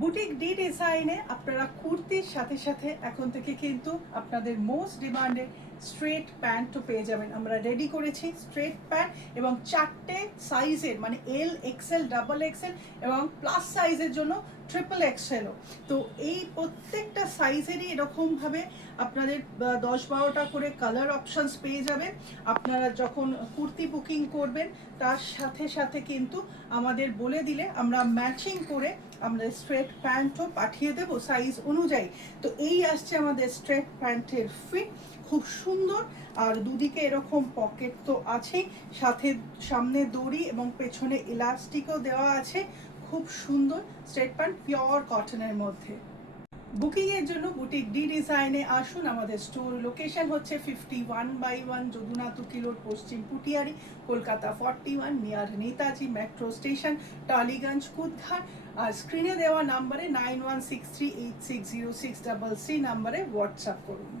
Boutique D ডিজাইনে আপনারা কুর্তির সাথে সাথে এখন থেকে কিন্তু আপনাদের মোস্ট ডিমান্ডেড স্ট্রেট প্যান্টও পেয়ে যাবেন। আমরা রেডি করেছি স্ট্রেট প্যান্ট এবং 4টে সাইজের, মানে এল, এক্সেল, ডাবল এক্সেল এবং প্লাস সাইজের জন্য ট্রিপল এক্সেলও। তো এই প্রত্যেকটা সাইজেরই এরকমভাবে আপনাদের 10-12টা করে কালার অপশানস পেয়ে যাবেন। আপনারা যখন কুর্তি বুকিং করবেন তার সাথে সাথে কিন্তু আমাদের বলে দিলে আমরা ম্যাচিং করে আমরা স্ট্রেট প্যান্টও পাঠিয়ে দেবো সাইজ অনুযায়ী। তো এই আসছে আমাদের স্ট্রেট প্যান্টের ফিট, খুব সুন্দর। আর দুদিকে এরকম পকেট তো আছেই, সাথে সামনে দড়ি এবং পেছনে ইলাস্টিকও দেওয়া আছে। খুব সুন্দর স্ট্রেট প্যান্ট, পিওর কটনের মধ্যে। বুকিংয়ের জন্য বুটিক ডি ডিজাইনে আসুন। আমাদের স্টোর লোকেশন হচ্ছে 51/1 যদুনাথ কিলোর Paschim Putiyari, Kolkata 41, near Netaji metro station, Tollygunge, কুদ্ধার। আর স্ক্রিনে দেওয়া নাম্বারে 9163860633 নাম্বারে হোয়াটসঅ্যাপ করুন।